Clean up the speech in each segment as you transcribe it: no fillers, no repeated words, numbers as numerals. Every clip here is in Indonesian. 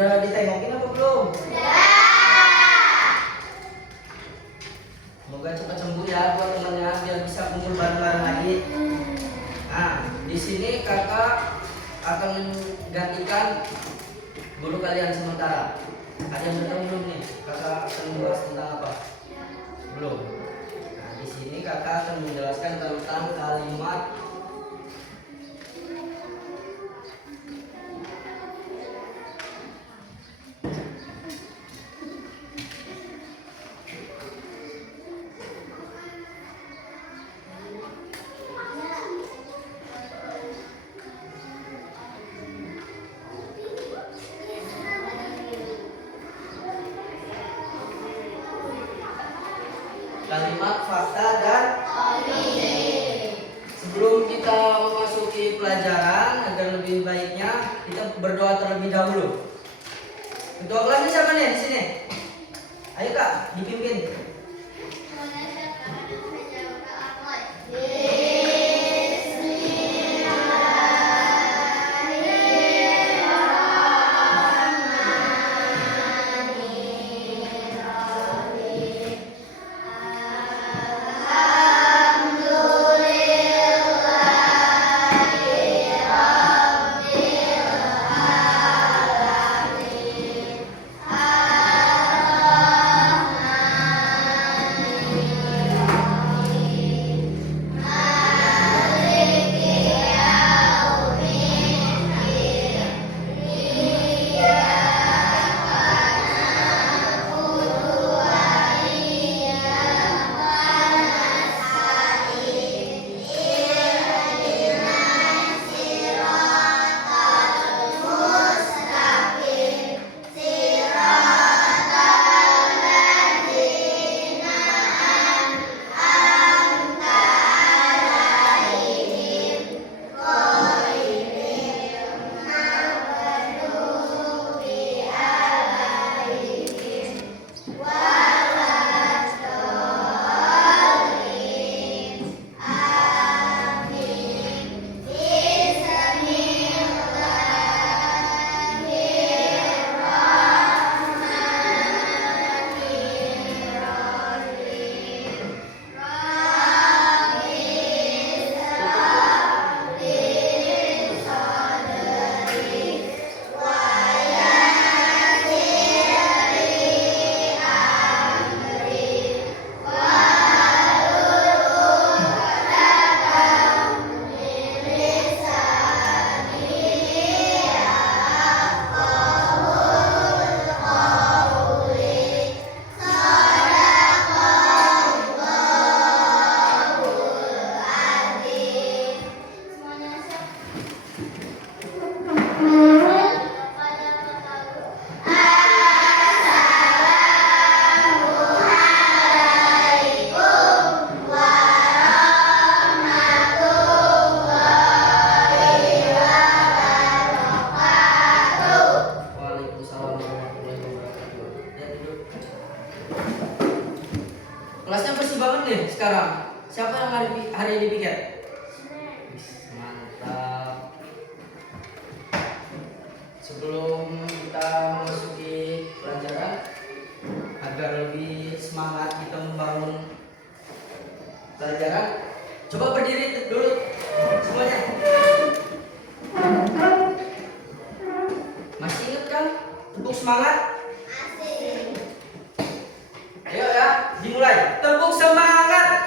Udah ditengokin apa belum? Semoga cepat sembuh ya buat temannya biar bisa kumpul bareng-bareng lagi. Nah, di sini kakak akan gantikan guru kalian sementara. Ada yang sudah belum nih? Kakak akan membahas tentang apa? Belum. Nah, di sini kakak akan menjelaskan tentang kalimat fakta dan opini. Sebelum kita memasuki pelajaran, agar lebih baiknya kita berdoa terlebih dahulu. Ketua kelasnya siapa nih di sini? Ayo kak, dipimpin. Kelasnya bersih banget nih sekarang. Siapa yang hari ini piket? Mantap. Sebelum kita memasuki pelajaran, agar lebih semangat kita membangun pelajaran, coba berdiri dulu semuanya. Masih ingat kan? Tepuk semangat. Ayo ya, dimulai. Tepuk semangat.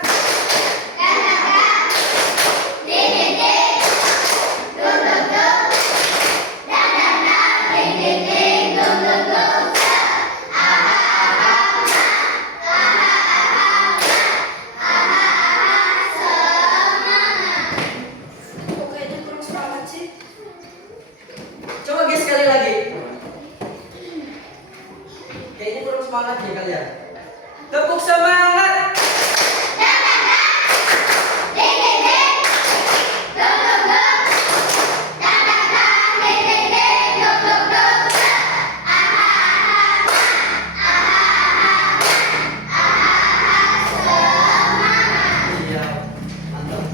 Kok kayaknya kurang semangat sih? Coba guys sekali lagi. Kayaknya kurang semangat ya kalian. Tepuk semangat. Iya, mantap.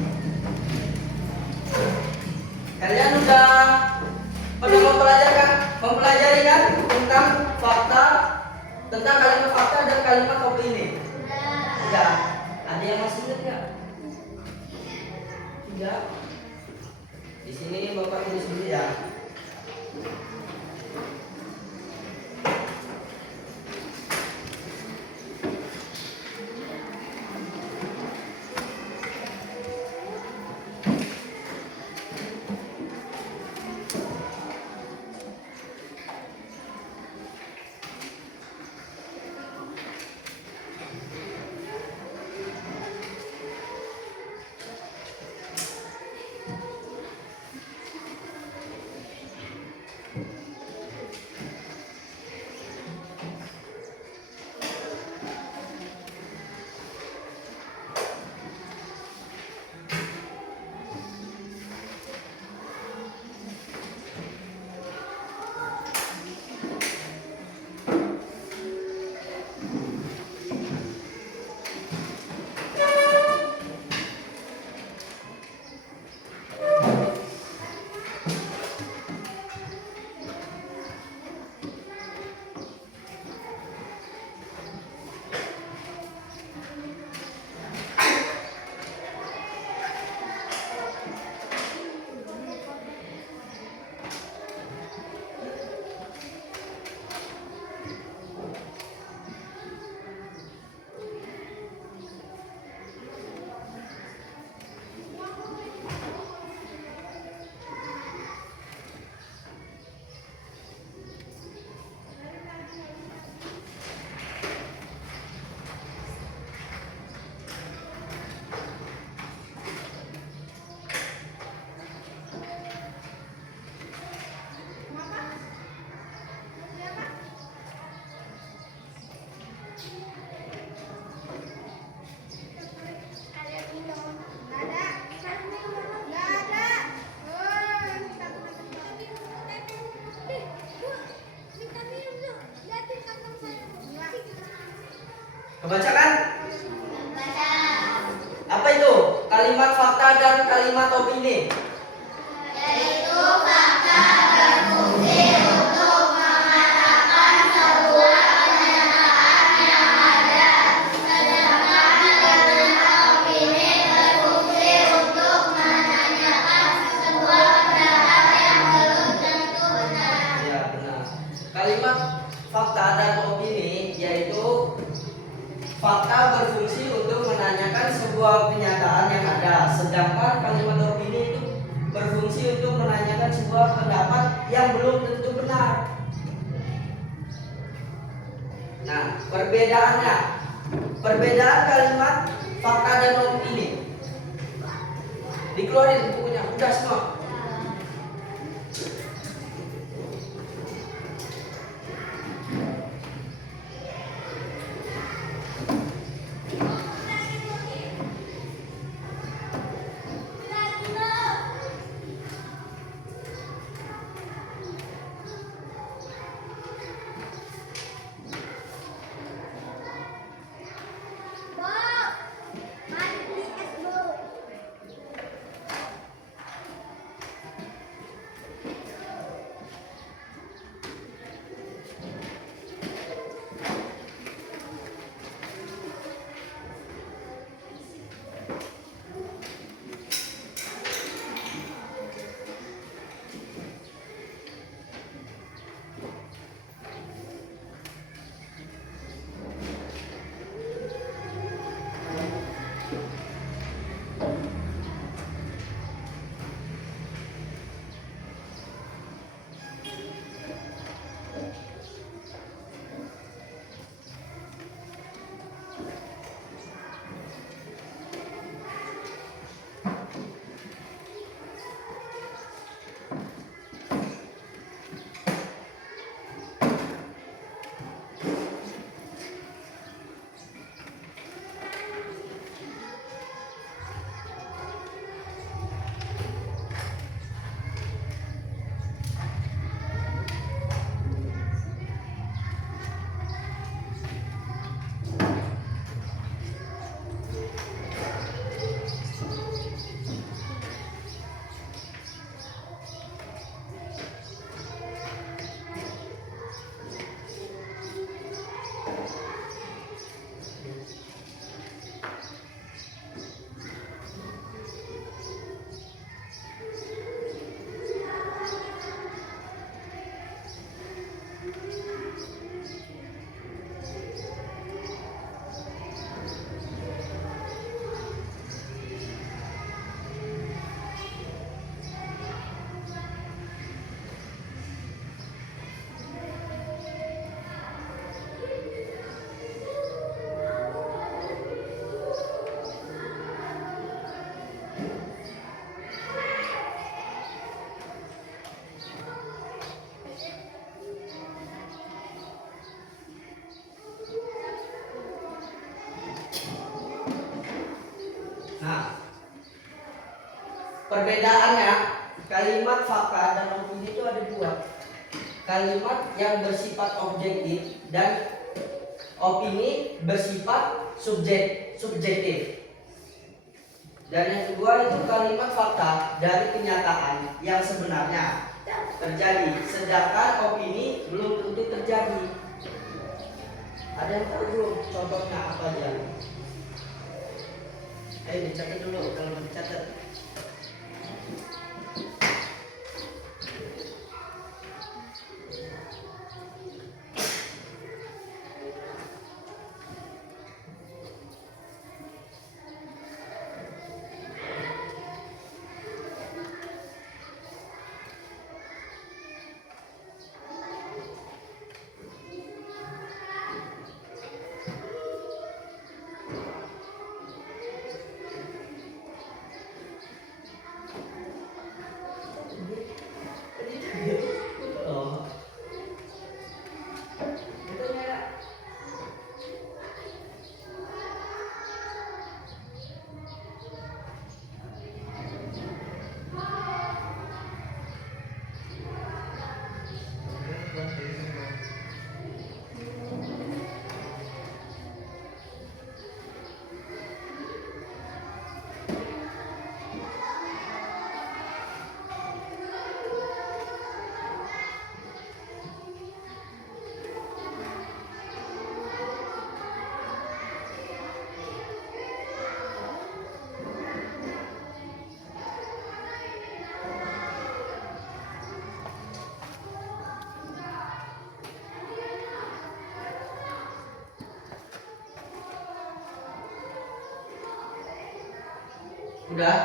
Kalian udah pada mempelajari kan? Tentang kalimat fakta dan kalimat opini. Tidak. Ada yang masih ingat nggak? Tidak. Di sini Bapak tulis dulu ya. Kebaca kan? Baca. Apa itu? Kalimat fakta dan kalimat opini. Yaitu fakta berfungsi untuk mengatakan sebuah kenyataan yang ada, sedangkan kalimat opini berfungsi untuk menanyakan sebuah pendapat yang belum tentu benar. Ya, benar. Kalimat fakta dan opini yaitu fakta berfungsi untuk menanyakan sebuah kenyataan yang ada, sedangkan kalimat opini itu berfungsi untuk menanyakan sebuah pendapat yang belum tentu benar. Nah, perbedaannya, perbedaan kalimat fakta dan opini. Dikeluarin bukunya, udah semua. Perbedaannya, kalimat fakta dan opini itu ada dua. Kalimat yang bersifat objektif dan opini bersifat subjektif. Dan yang kedua itu kalimat fakta dari kenyataan yang sebenarnya terjadi, sedangkan opini belum tentu terjadi. Ada yang tahu belum contohnya apa aja? Ayo dicatat dulu kalau mau dicatat. Oh. Udah?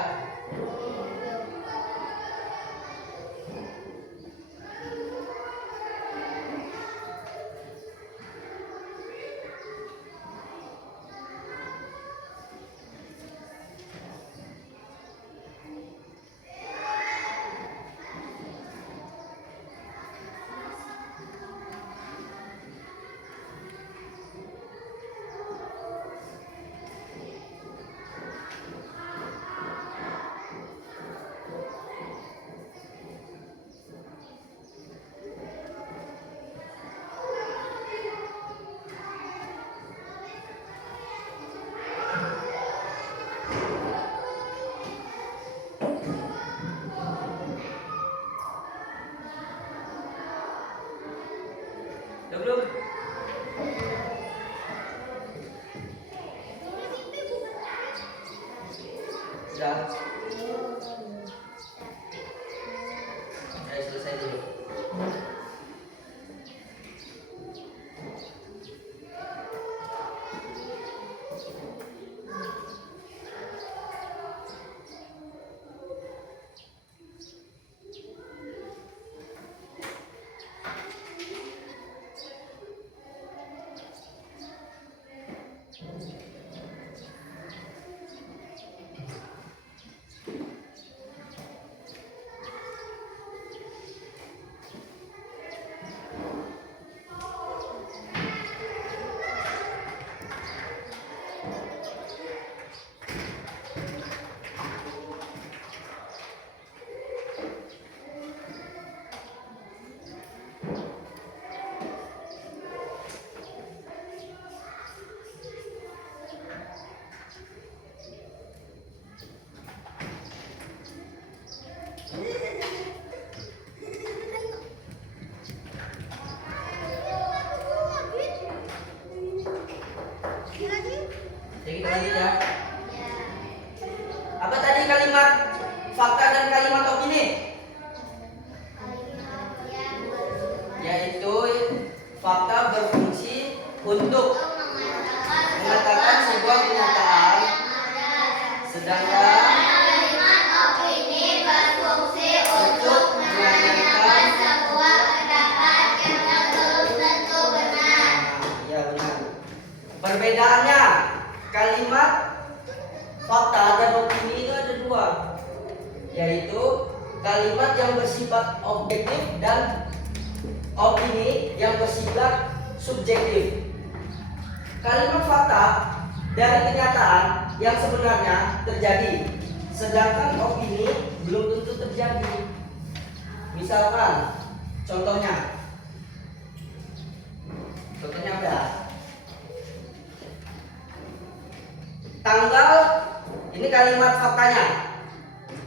Udah belum? Udah. Ayo selesai dulu. Jadi kita lanjut ya. Apa tadi kalimat fakta dan kalimat opini? Yaitu fakta berfungsi untuk mengatakan sebuah kenyataan, sedangkan kalimat opini berfungsi untuk menanyakan sebuah pendapat yang belum tentu benar. ya benar. Perbedaannya kalimat fakta dan opini itu ada dua, yaitu kalimat yang bersifat objektif dan opini yang bersifat subjektif. Kalimat fakta dari kenyataan yang sebenarnya terjadi, sedangkan opini belum tentu terjadi. Misalkan contohnya apa ya? Tanggal, ini kalimat faktanya.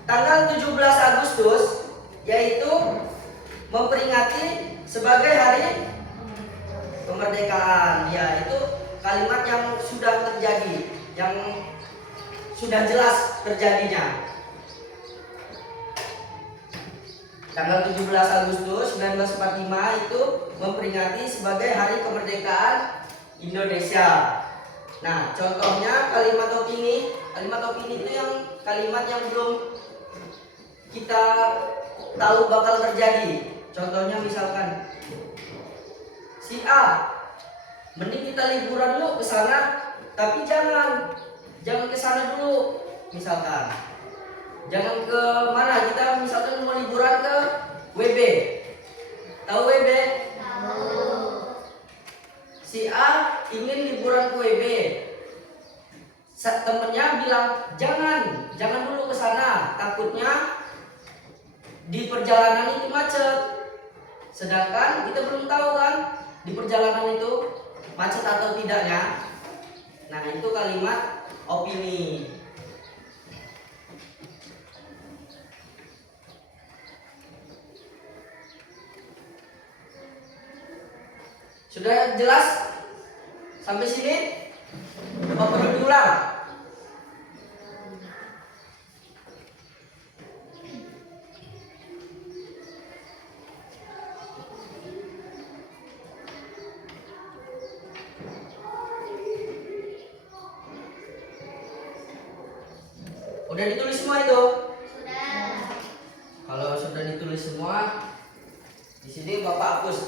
Tanggal 17 Agustus yaitu memperingati sebagai hari kemerdekaan. Ya, itu kalimat yang sudah terjadi, yang sudah jelas terjadinya. Tanggal 17 Agustus 1945 itu memperingati sebagai hari kemerdekaan Indonesia. Nah, contohnya kalimat opini. Kalimat opini itu yang kalimat yang belum kita tahu bakal terjadi. Contohnya misalkan si A, mending kita liburan dulu ke sana, tapi jangan ke sana dulu. Misalkan jangan ke mana, kita misalkan mau liburan ke WB. Tahu WB? Tahu. Si A ingin liburan ke WB. Temennya bilang jangan dulu ke sana, takutnya di perjalanan itu macet. Sedangkan kita belum tahu kan di perjalanan itu macet atau tidaknya. Nah, itu kalimat opini. Sudah jelas sampai sini? Apa perlu diulang? Udah ditulis semua itu? Sudah. Kalau sudah ditulis semua, di sini Bapak hapus.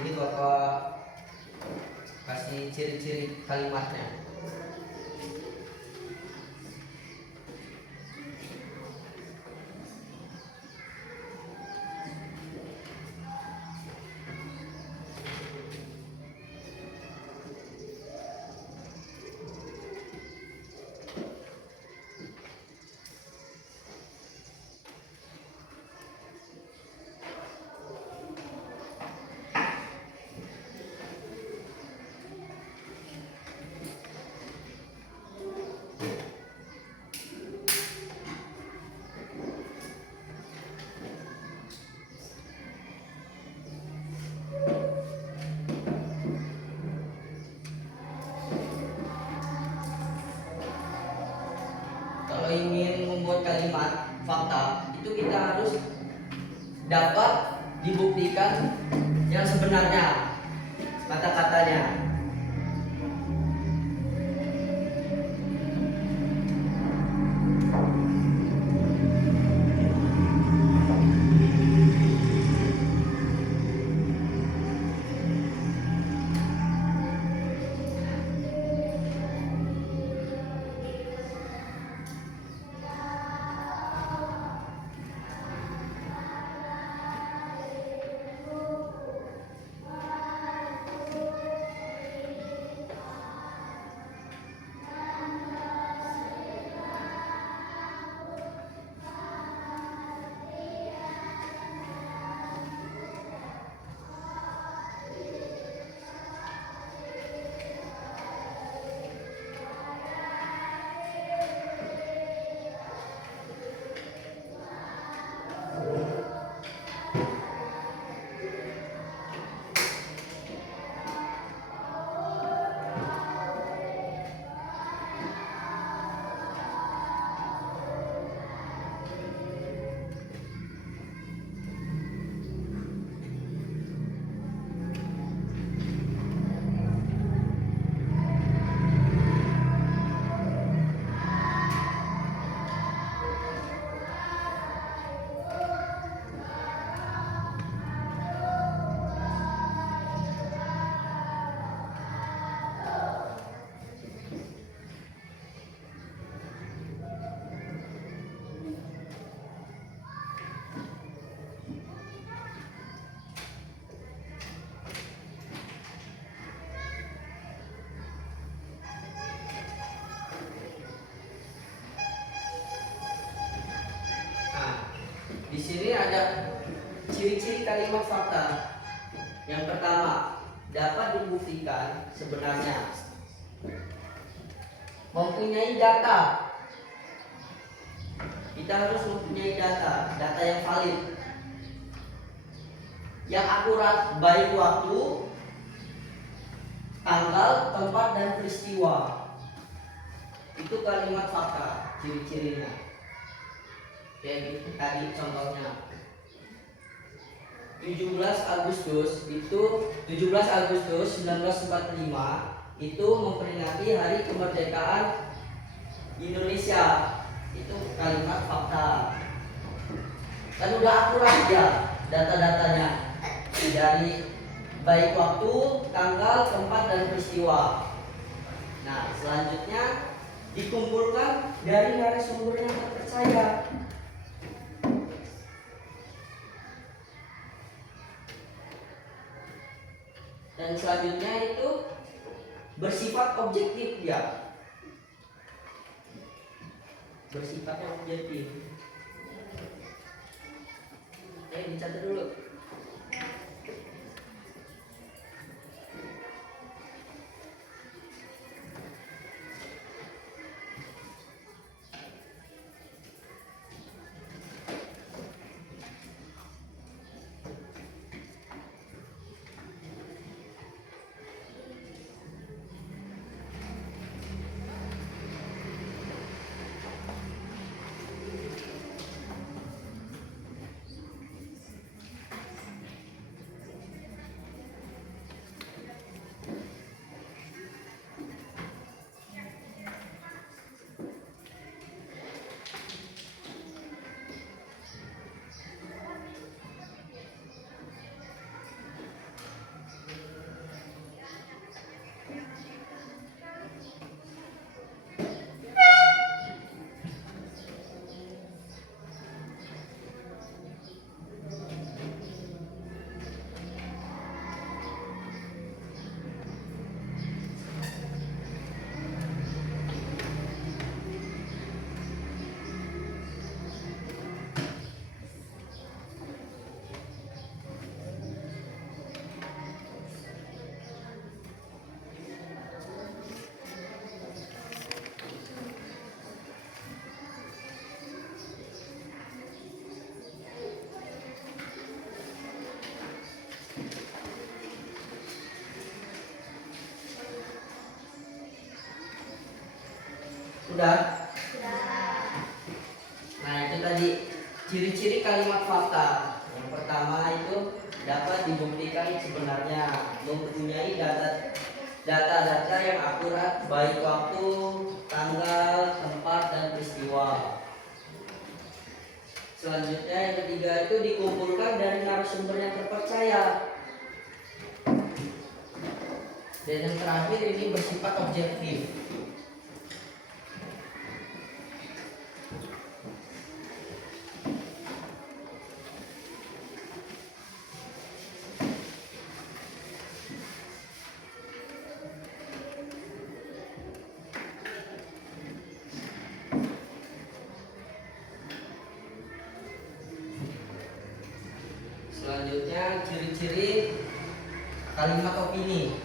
Ini Bapak kasih ciri-ciri kalimatnya. Kalau ingin membuat kalimat fakta, itu kita harus dapat dibuktikan yang sebenarnya kata-katanya. ada ciri-ciri kalimat fakta. Yang pertama, dapat dibuktikan sebenarnya. Mempunyai data. Kita harus mempunyai data yang valid, yang akurat, baik waktu, tanggal, tempat, dan peristiwa. Itu kalimat fakta, ciri-cirinya. Kayak gitu tadi contohnya. 17 Agustus 1945 itu memperingati Hari Kemerdekaan Indonesia. Itu kalimat fakta. Kan udah akurat ya data-datanya, dari baik waktu, tanggal, tempat, dan peristiwa. Nah, selanjutnya dikumpulkan dari narasumber yang terpercaya. Dan selanjutnya itu bersifat objektif ya. Bersifatnya objektif. Dicatat dulu. Sudah? Nah, itu tadi ciri-ciri kalimat fakta. Yang pertama itu dapat dibuktikan sebenarnya, mempunyai data-data yang akurat, baik waktu, tanggal, tempat, dan peristiwa. Selanjutnya yang ketiga itu dikumpulkan dari narasumber yang terpercaya. Dan yang terakhir ini bersifat objektif. Selanjutnya ciri-ciri kalimat opini.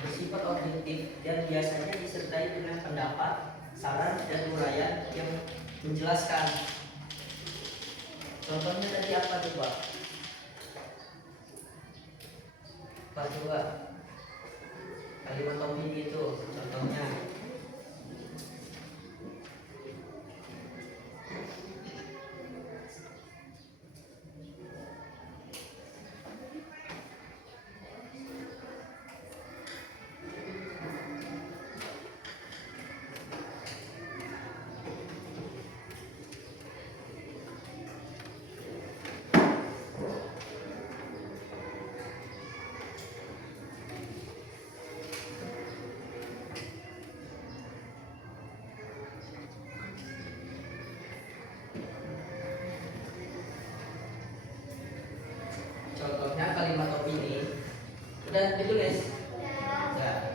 bersifat objektif dan biasanya disertai dengan pendapat, saran, dan uraian yang menjelaskan. Contohnya tadi apa coba? Pak coba kalimat opini itu contohnya. Contohnya kalimat opini udah ditulis. Ya.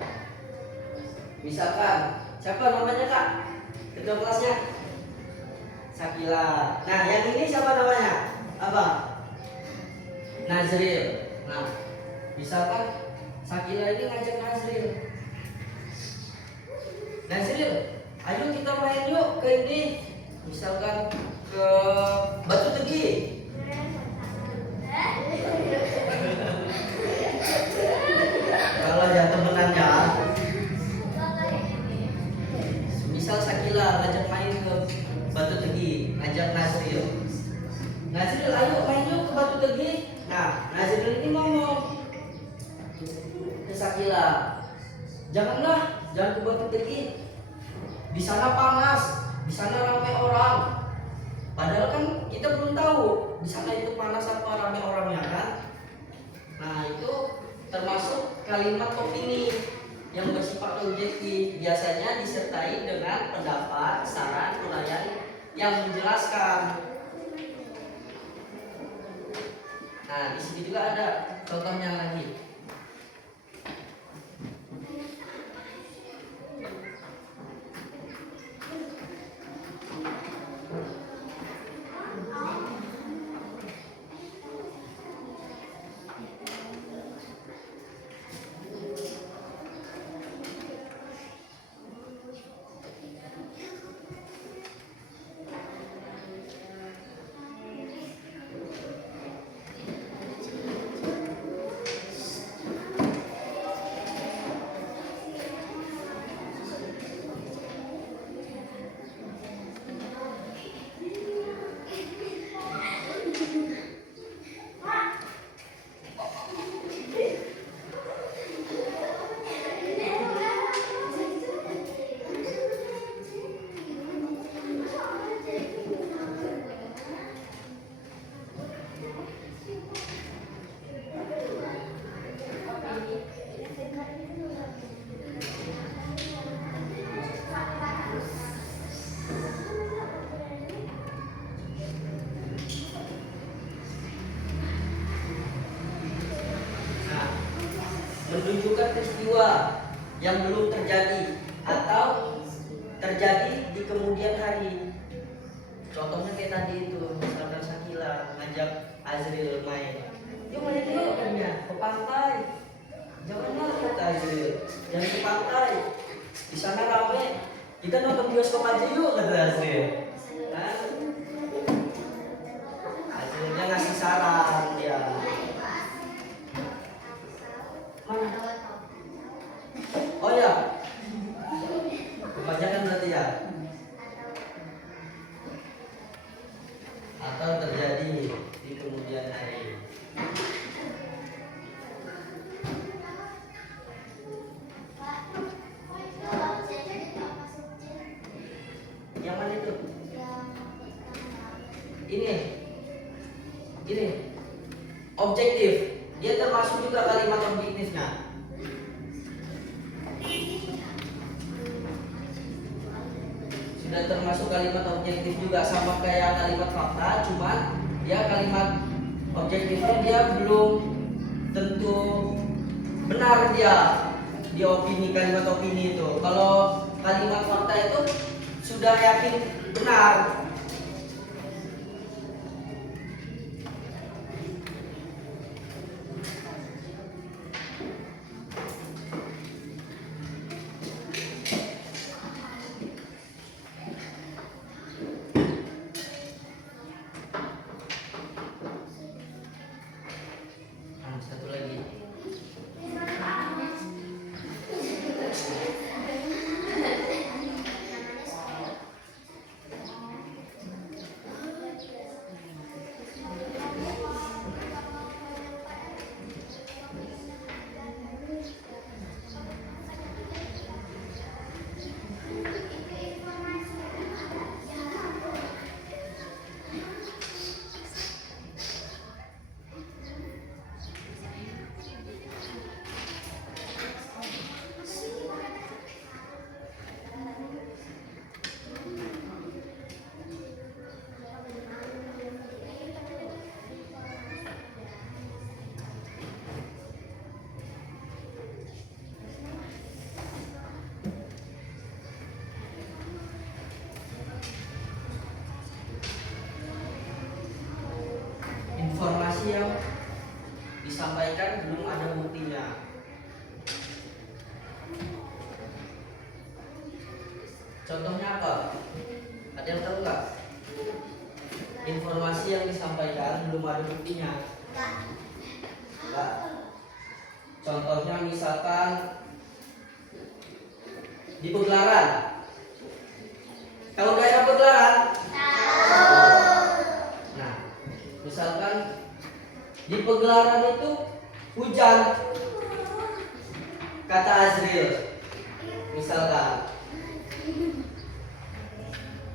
Misalkan siapa namanya kak? Ketua kelasnya? Sakila. Nah yang ini siapa namanya? Apa? Nazril. Nah misalkan Sakila ini ngajak Nazril. Nazril, ayo kita main yuk ke ini. Misalkan ke Batu Tegi. Kalau ya temenan ya. Misal Sakila ngajak main ke Batu Tegi, ngajak Nazril. Nazril, ayo main yuk ke Batu Tegi. Nah, Nazril ini ngomong ke Sakila, janganlah, jangan ke Batu Tegi. Di sana panas, di sana ramai orang. Padahal kan kita belum tahu di sana itu panas apa ramai orangnya kan. Nah itu termasuk kalimat opini yang bersifat objektif, biasanya disertai dengan pendapat, saran, uraian yang menjelaskan. Nah di sini juga ada contohnya lagi. Menunjukkan peristiwa yang belum terjadi atau terjadi di kemudian hari. Contohnya kayak tadi itu, misalkan Sakila ngajak Azril main. Yuk main yuk katanya ke pantai. Janganlah kata Azril, jangan ke pantai. Di sana ramai. Kita nonton bioskop aja yuk kata Azril. Nah, Azrilnya ngasih saran ya. Mana? Oh ya, kebanyakan berarti ya. Atau terjadi di kemudian hari. Yang mana itu? Ini objektif. Dia termasuk juga kalimat objektifnya. Sudah termasuk kalimat objektif juga, sama kayak kalimat fakta, cuma dia kalimat objektifnya dia belum tentu benar dia di opini, kalimat opini itu. Kalau kalimat fakta itu sudah yakin benar. informasi yang disampaikan belum ada buktinya. Nah, contohnya misalkan di pegelaran. Tahu daerah pegelaran? Nah, misalkan di pegelaran itu hujan, kata Azril. Misalkan,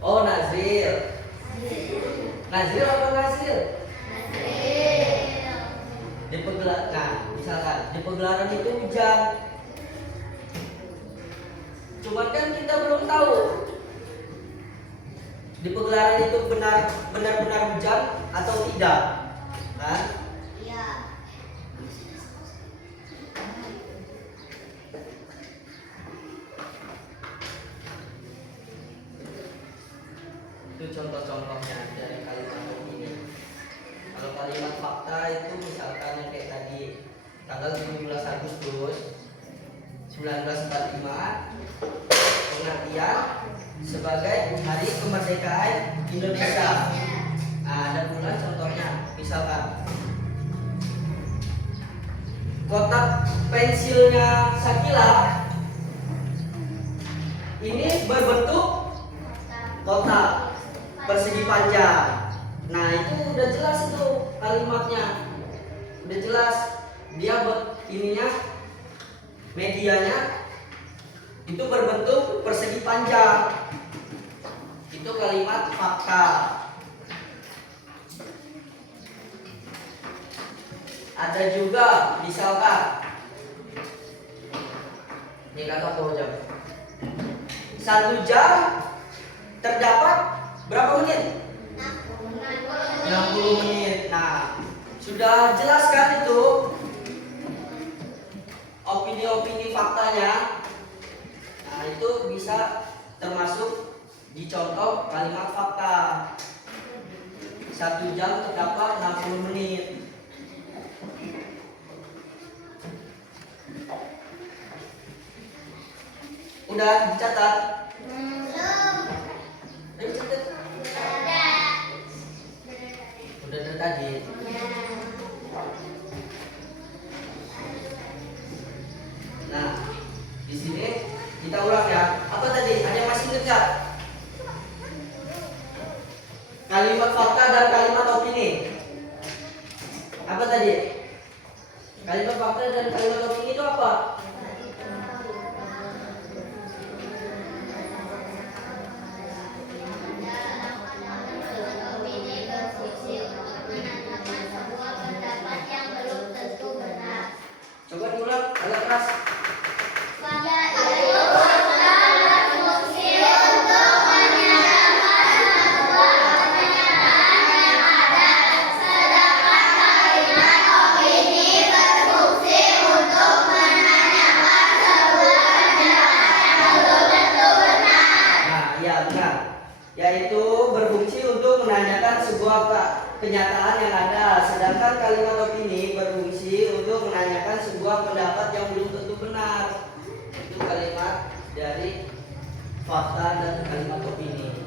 oh Nazril. Nazril apa Nazril? Di pegelaran. Nah, misalkan di pegelaran itu hujan. Cuman kan kita belum tahu di pegelaran itu benar-benar hujan atau tidak, kan? Itu contoh-contohnya dari kalimat ini. Kalau kalimat fakta itu misalkan yang kayak tadi, tanggal 17 Agustus 1945 pengertian sebagai Hari Kemerdekaan Indonesia. Nah, ada pula contohnya, misalkan kotak pensilnya Sakila ini berbentuk kotak persegi panjang. Nah, itu udah jelas itu kalimatnya, udah jelas dia ininya, medianya itu berbentuk persegi panjang. Itu kalimat fakta. Ada juga misalkan ini kata jam. 1 jam terdapat berapa menit? 60 menit. Nah, sudah jelas kan itu opini-opini faktanya. Nah, itu bisa termasuk di contoh kalimat fakta. 1 jam terdapat 60 menit. Udah dicatat? Ayo catat. Udah dari tadi. Nah, di sini kita ulang ya. Apa tadi? Ada yang masih ingat nggak? Kalimat fakta dan kalimat opini. Apa tadi? Kalimat fakta dan kalimat opini itu apa? Coba diulang agak keras. Yaitu berfungsi untuk menanyakan sebuah kenyataan yang ada, sedangkan kalimat opini berfungsi untuk menanyakan sebuah pendapat yang belum tentu benar. Itu kalimat dari fakta dan kalimat opini.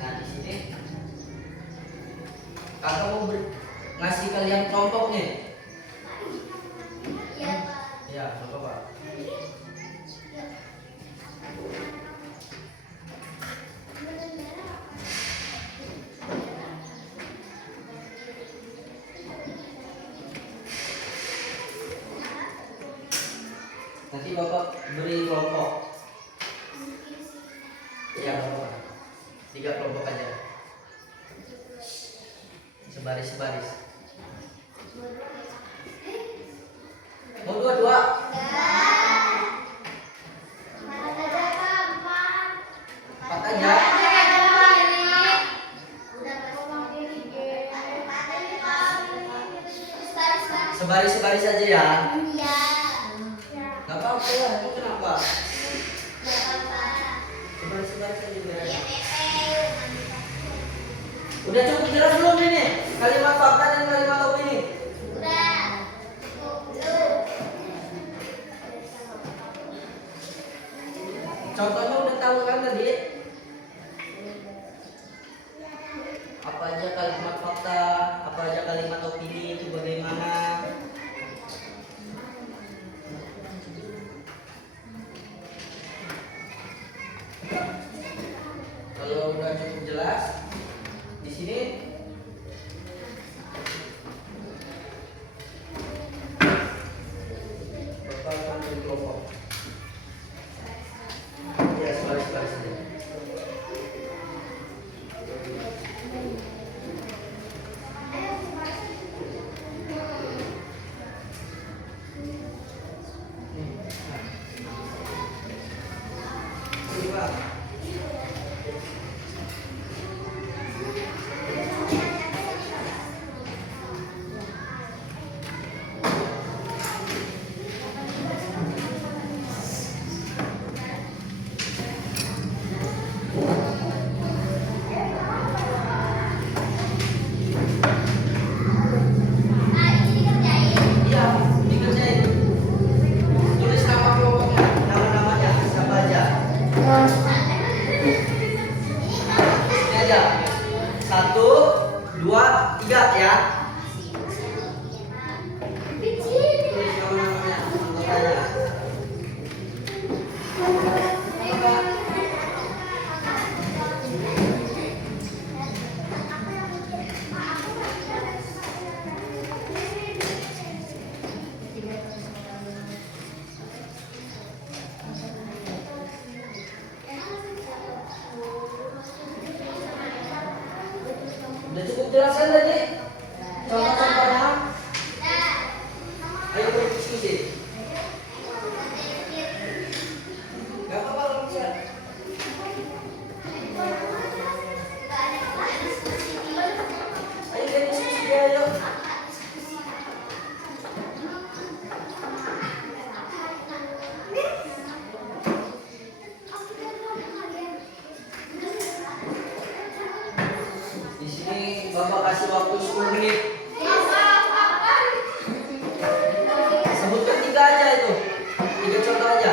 Nah, di sini kakak mau ngasih kalian kelompok nih. Ya, apa Pak? Nanti Bapak beri kelompok. Ya, Bapak. 3 kelompok aja. Sebaris-sebaris. Mau 2-2? Empat aja. Sebaris-sebaris aja ya. Gak apa-apa lah, itu kenapa? Sebaris-sebaris aja ya. Udah cukup jelas belum ini? Kalimat fakta dan kalimat opini? Contohnya udah tahu kan tadi? Apa aja kalimat fakta, apa aja kalimat opini itu bagaimana? Kalau udah cukup jelas, di sini Bapak akan beri kelompok. Ya, sebaris-baris saja. Sini, Pak. Iya, dikerjain. Tulis nama kelompoknya, nama-namanya, siapa aja. Ini aja. 1, 2, 3 ya. Tulis nama-namanya, anggotanya. Apa? Udah cukup jelaskan tadi? Contoh-contohnya. Ayo berdiskusi. Gak apa-apa kalau bisa. Ayo kita diskusi ayo. Di sini Bapak kasih waktu 10 menit. Sebutkan 3 aja itu. 3 contoh aja.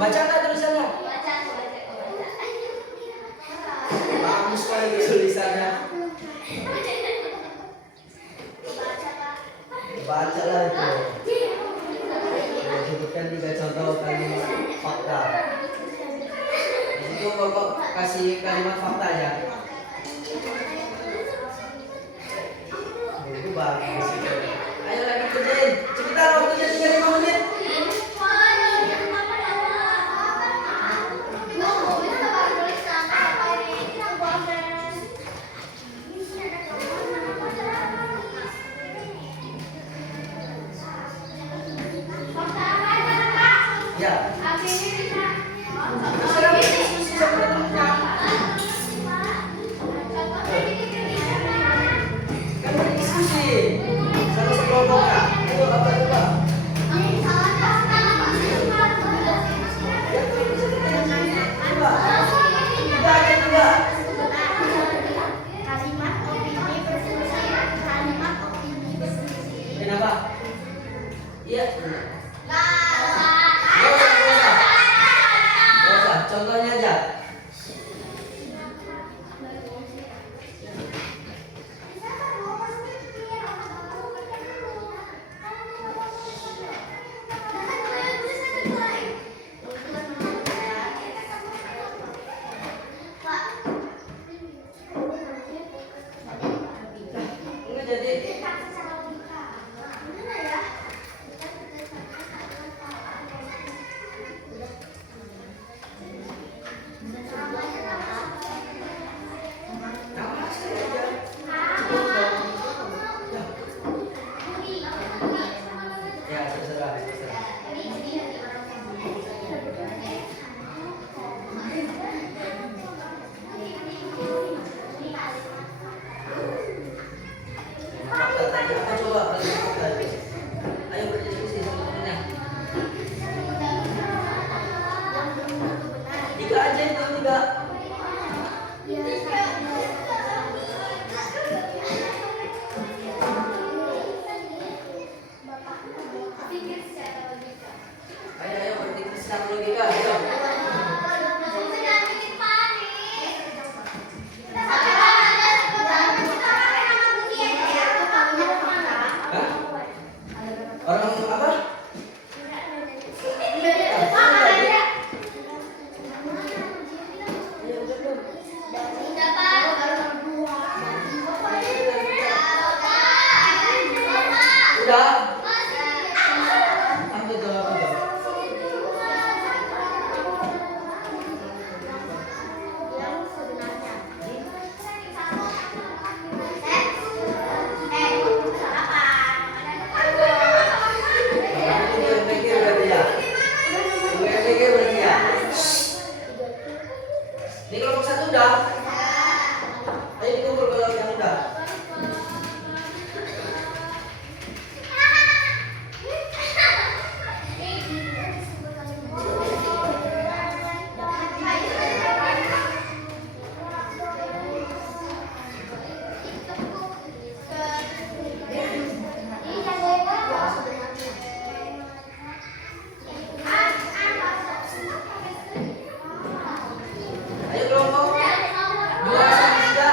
Baca nggak tulisannya? Bagus sekali tulisannya. Baca lah itu. Sebutkan 3 contoh kalimat fakta. Di situ Bapak kasih kalimat fakta ya. Itu bagus. Ayo lagi kerjain. Cepetan waktunya 35 menit. Ya. Terserah diskusi sama temennya. Kan boleh diskusi sama sekelompoknya. Ayo apa coba? Coba. Tiga aja tiga. Kenapa? Iya. Gak usah, contohnya aja. Enggak jadi. Hah? Orang apa? Udah? Apa itu? Apa itu? UMPG berarti ya? UMPG berarti ya? Ini kelompok 1 udah? Ayo dikumpul kalau yang udah. Ayo kelompok 2 sampai 3.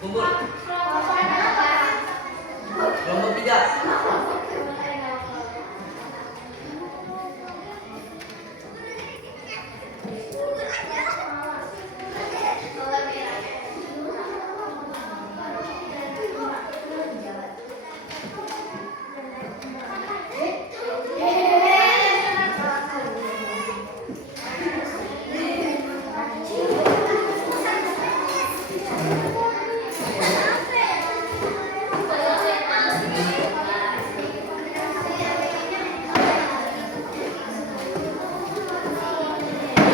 Kumpul. Kelompok 3.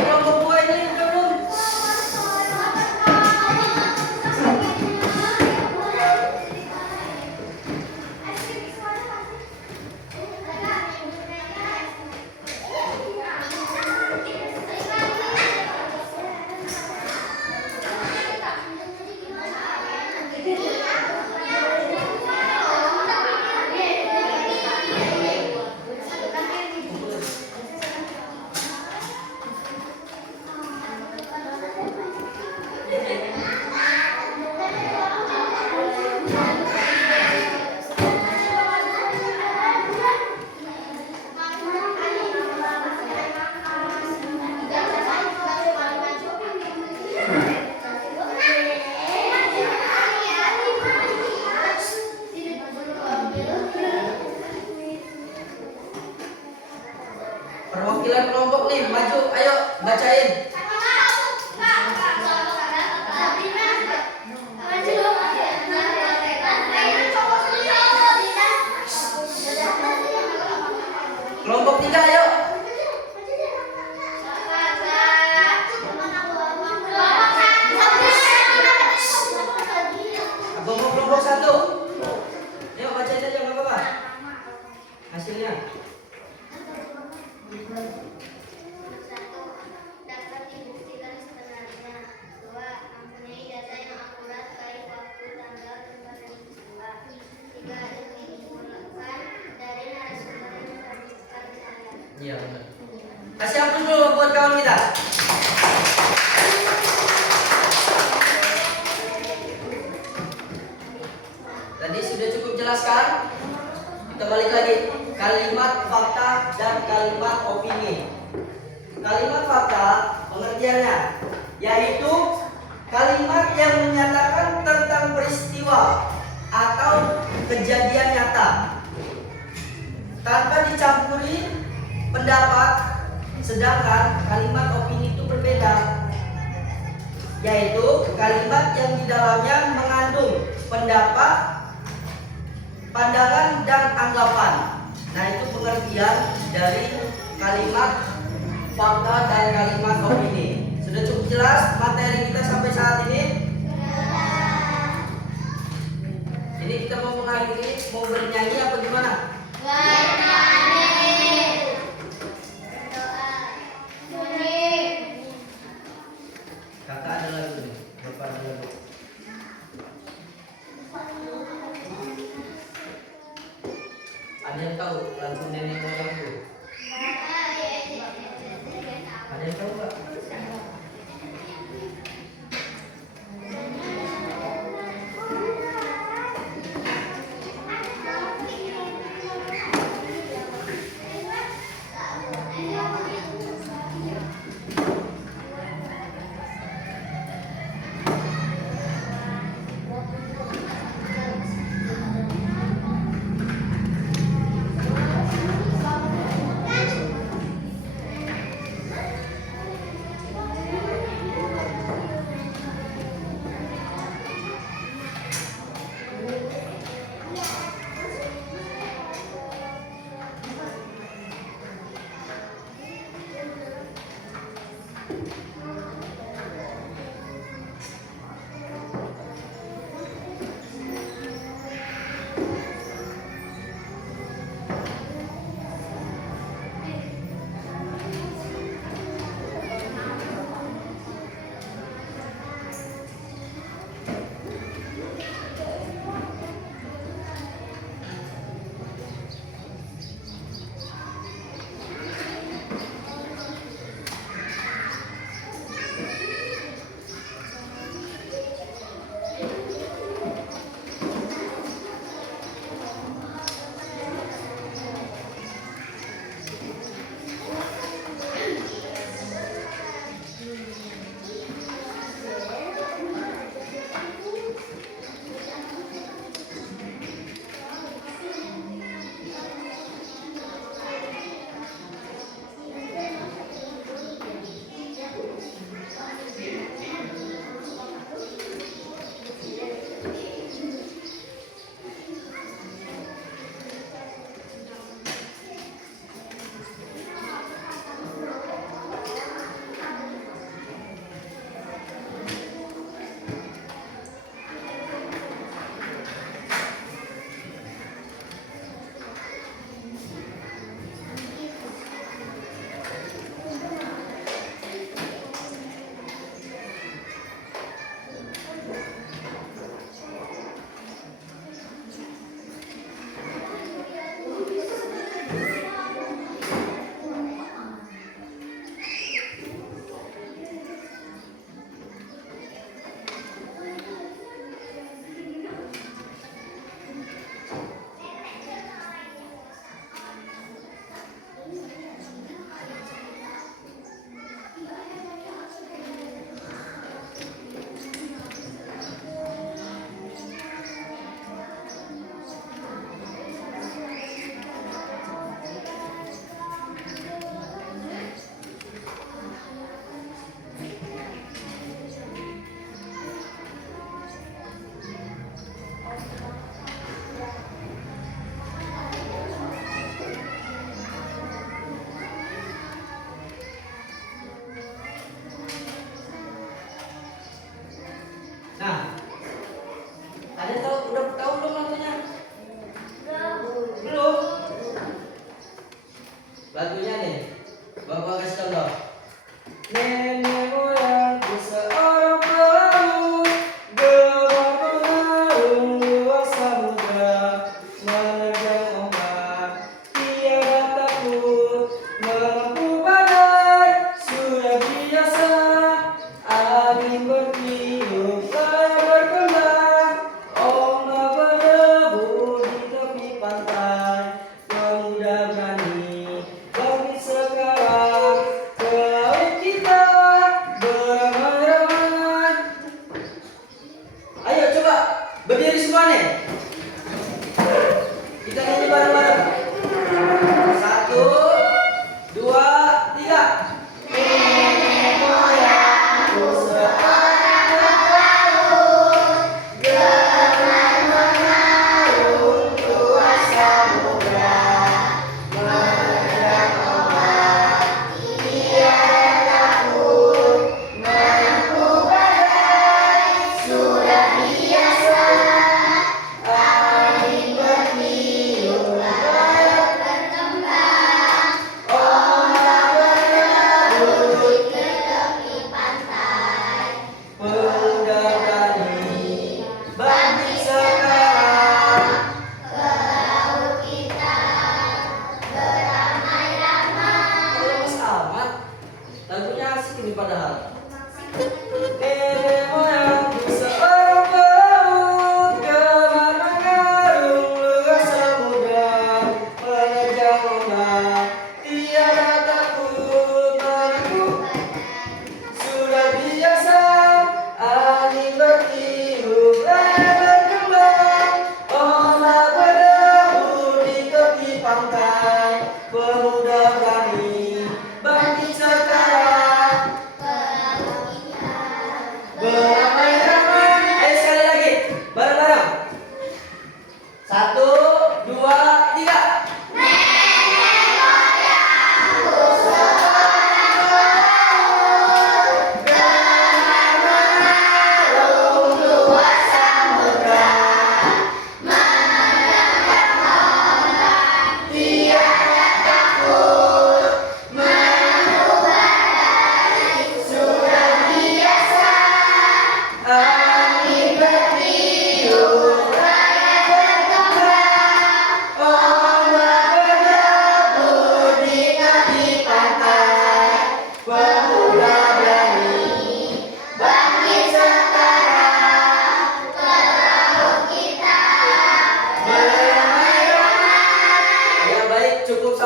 Kelompok 2 ini udah belum? Perwakilan kelompok nih, maju, ayo bacain. Kelompok 3 ayo. Kelompok kelompok 1. Ayo bacain aja enggak apa-apa. Hasilnya. Dapat dibuktikan sebenarnya. 2. Mempunyai data yang akurat baik waktu, tanggal, tempat, dan peristiwa. 3. Ilmu dikumpulkan dari narasumber yang terbuka di layar. Iya benar. Kasih aplaus dulu buat kawan kita. Tadi sudah cukup jelaskan. Kita balik lagi. Kalimat fakta dan kalimat opini. Kalimat fakta pengertiannya yaitu kalimat yang menyatakan tentang peristiwa atau kejadian nyata tanpa dicampuri pendapat, sedangkan kalimat opini itu berbeda, yaitu kalimat yang di dalamnya mengandung pendapat, pandangan, dan anggapan. Nah, itu pengertian dari kalimat fakta dan kalimat opini. Sudah cukup jelas materi kita sampai saat ini? Ini kita mau mengakhiri, mau bernyanyi apa gimana? Kakak ada lagu nih, bapak ada lagu. Ada yang tahu lagu nenek moyangku? Ada yang tahu nggak? Nah, ada yang tahu? Udah tahu belum lagunya? Belum. Lagunya nih, Bapak kasih tahu dong. Nenek moyangku seorang pelaut, gelar mengarung luas samudra, menerjang ombak, tiada takut, menempuh badai, sudah biasa, angin bertiup, layar berkembang, ombak berdebu di tepi pantai, pemuda berani bangkit sekarang, ke laut kita beramai-ramai. Ayo coba berdiri semua nih. Kita nyanyi bareng-bareng. 1, 2, 3. Nenek moyangku seorang pelaut, gelar mengarung luas samudra, menerjang ombak, tiada takut, menempuh badai, sudah biasa,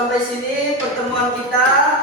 sampai sini pertemuan kita.